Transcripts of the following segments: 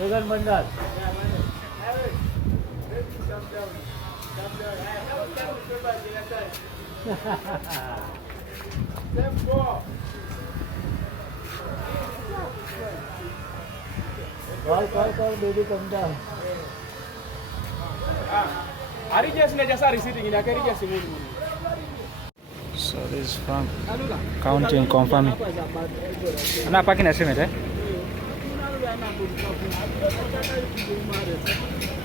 Regan Mandal. Call, baby, come down. So this is Frank counting, confirming. Ana packing estimate, eh?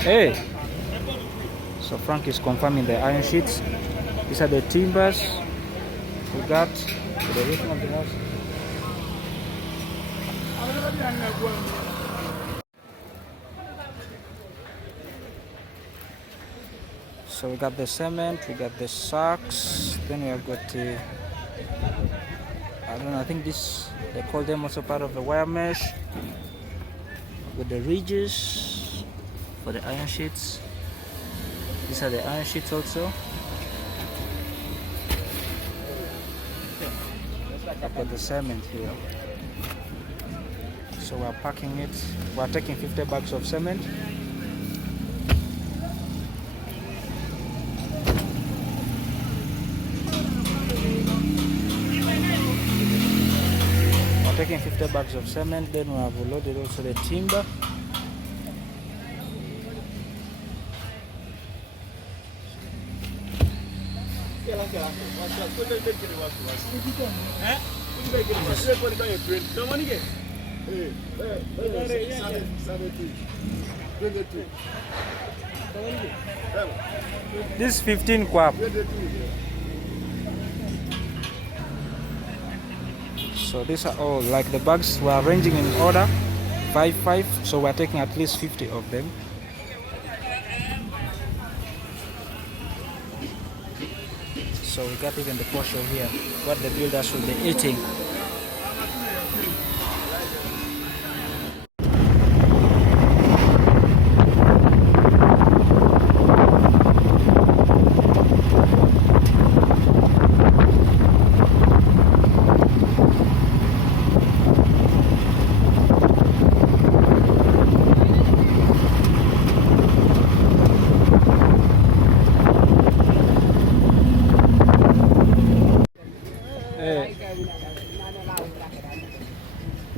Hey! So Frank is confirming the iron sheets. These are the timbers we got for the roofing of the house. So we got the cement, we got the sacks, then we have got the, I don't know, I think this, they call them also part of the wire mesh, with the ridges for the iron sheets. These are the iron sheets also. I've got the cement here. So we're packing it, we're taking 50 bags of cement. Taking 50 bags of cement, then we have loaded also the timber. This is 15 kwap. So these are all like the bags we are arranging in order 5-5, so we're taking at least 50 of them. So we got even the portion here what the builders will be eating.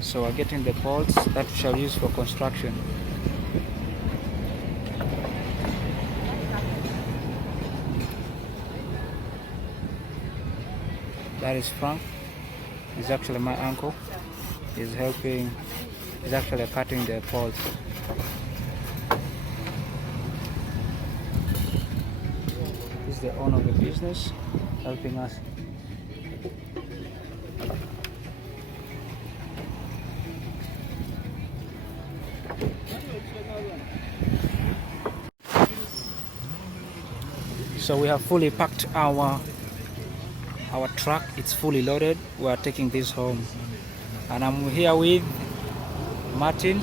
So we're getting the poles that we shall use for construction. That is Frank. He's actually my uncle. He's helping, he's actually cutting the poles. the owner of the business, helping us. So we have fully packed our truck. It's fully loaded. We are taking this home, and I'm here with Martin,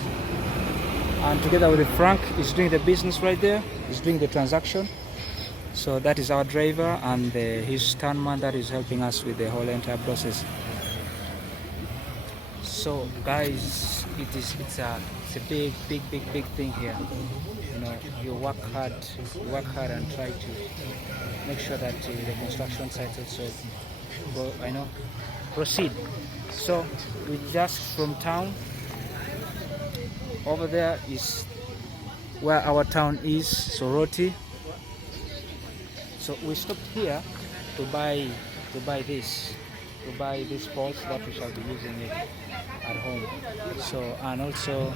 and together with Frank is doing the business right there. He's doing the transaction. So that is our driver and his stuntman that is helping us with the whole entire process. So guys, it's a big thing here. You know, you work hard and try to make sure that the construction site also proceed. So we just from town. Over there is where our town is, Soroti. So we stopped here to buy these poles that we shall be using it at home. So and also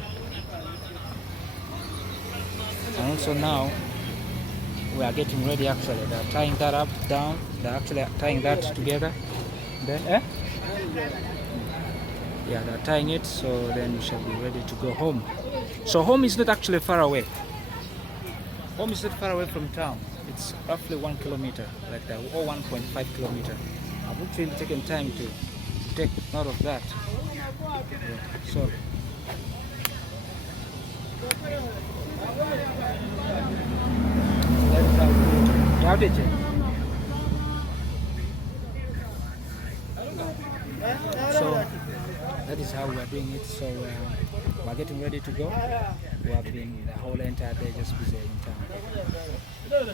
now we are getting ready. Actually, they're tying that up down. They're actually tying that together. Then yeah, they're tying it. So then we shall be ready to go home. So home is not actually far away. Home is not far away from town. It's roughly 1 kilometer, like that, or 1.5 kilometer. I've not really taken time to take note of that. Yeah. So that's how we outage it. So that is how we are doing it. So we are getting ready to go. We have been the whole entire day just busy in town. We've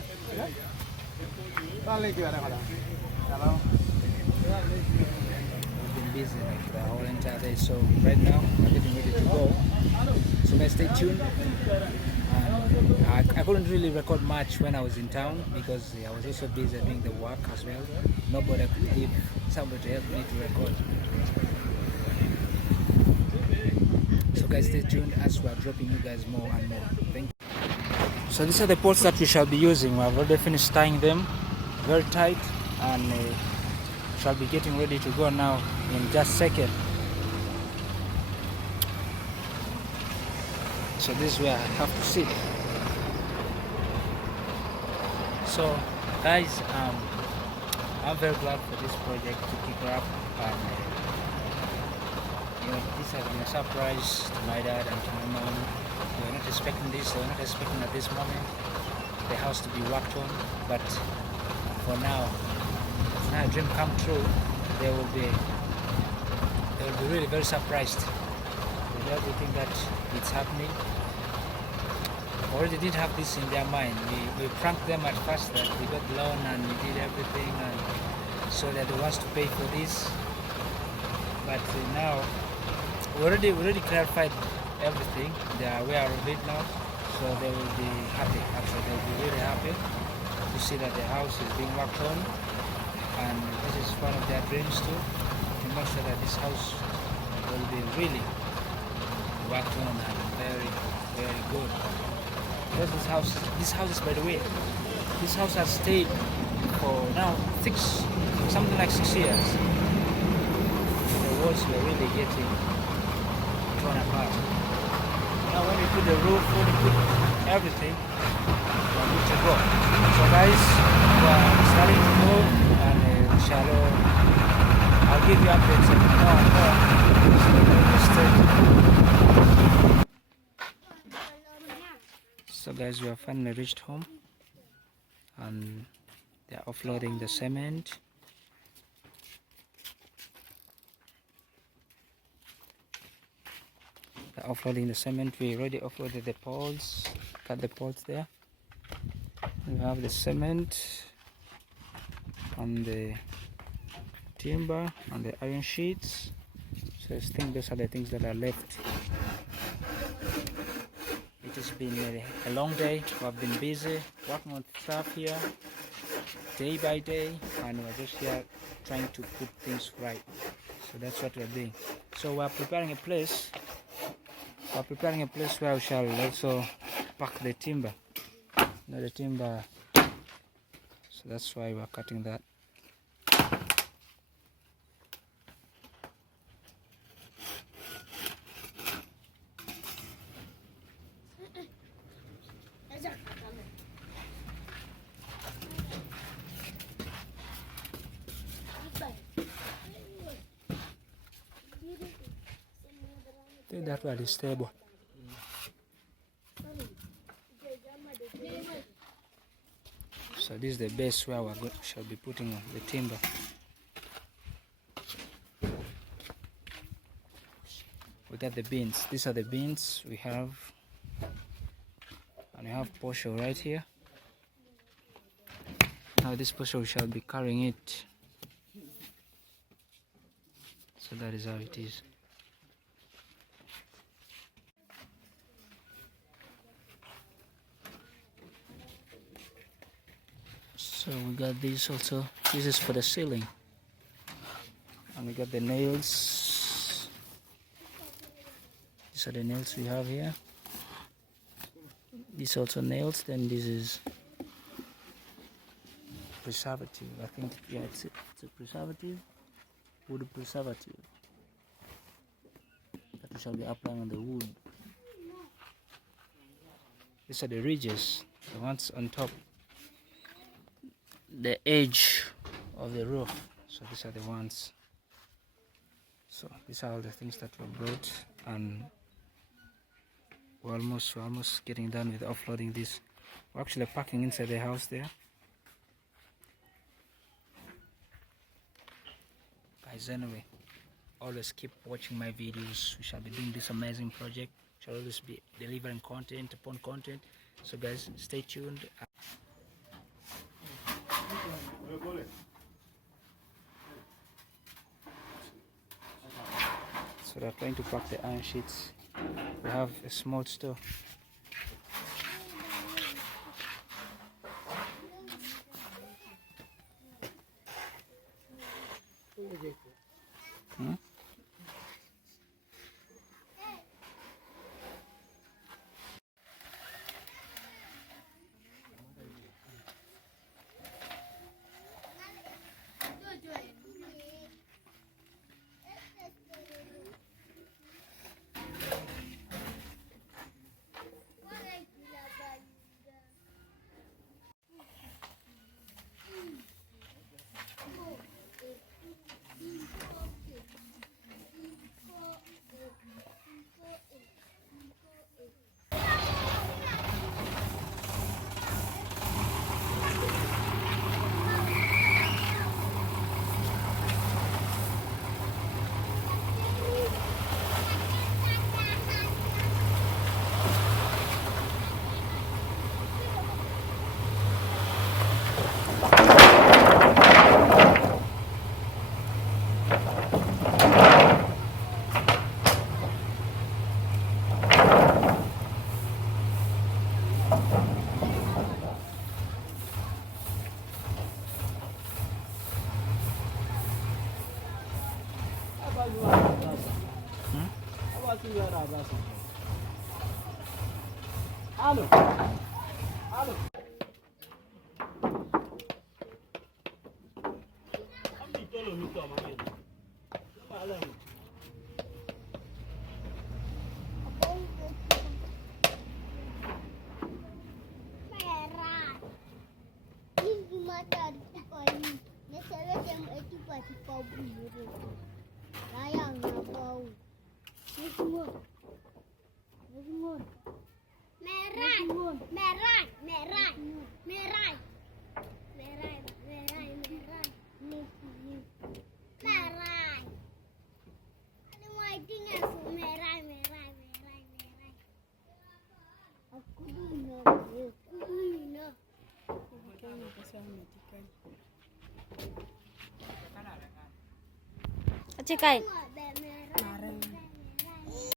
been busy like the whole entire day. So right now we're getting ready to go. So guys, stay tuned. I couldn't really record much when I was in town because I was also busy doing the work as well. Nobody could give somebody to help me to record. So guys, stay tuned as we are dropping you guys more and more. Thank you. So these are the poles that we shall be using. We have already finished tying them very tight, and shall be getting ready to go now in just a second. So this is where I have to sit. So guys, I'm very glad for this project to kick up, and you know, this has been a surprise to my dad and to my mom. They were not expecting this. They were not expecting at this moment the house to be worked on, but for now a dream come true. They will be really very surprised with everything that it's happening. Already did have this in their mind. We pranked them at first that we got loan and we did everything, and so that they want to pay for this. But now we already clarified everything. They are aware of it now, so they will be happy. Actually, they will be really happy to see that the house is being worked on, and this is one of their dreams too, to make sure that this house will be really worked on and very good. Because this house is, by the way, this house has stayed for now something like 6 years. The walls were really getting torn apart. Now when we put the roof, when we put everything, we're good to go. So guys, we're starting to move, and I'll give you updates more and more. So guys, we have finally reached home, and they're offloading the cement. They're offloading the cement. We already offloaded the poles, cut the poles there. We have the cement and the timber and the iron sheets. So I think those are the things that are left. It has been a long day. We have been busy working on stuff here day by day, and we're just here trying to put things right. So that's what we're doing. So we're preparing a place. We're preparing a place where we shall also pack the timber. The timber. So that's why we're cutting that. That one is stable. So this is the base where we shall be putting the timber. We got the beams. These are the beams we have, and we have Porsche right here. Now this Porsche we shall be carrying it. So that is how it is. So we got this also. This is for the ceiling. And we got the nails. These are the nails we have here. These also nails. Then this is preservative. I think, yeah, it's a preservative. Wood preservative. That we shall be applying on the wood. These are the ridges. The ones on top. The edge of the roof. So these are the ones. So these are all the things that we brought, and we're almost getting done with offloading this. We're actually packing inside the house there. Guys, anyway, always keep watching my videos. We shall be doing this amazing project. We shall always be delivering content upon content. So guys, stay tuned. So they're trying to pack the iron sheets. We have a small store. Alô? Alô? Cek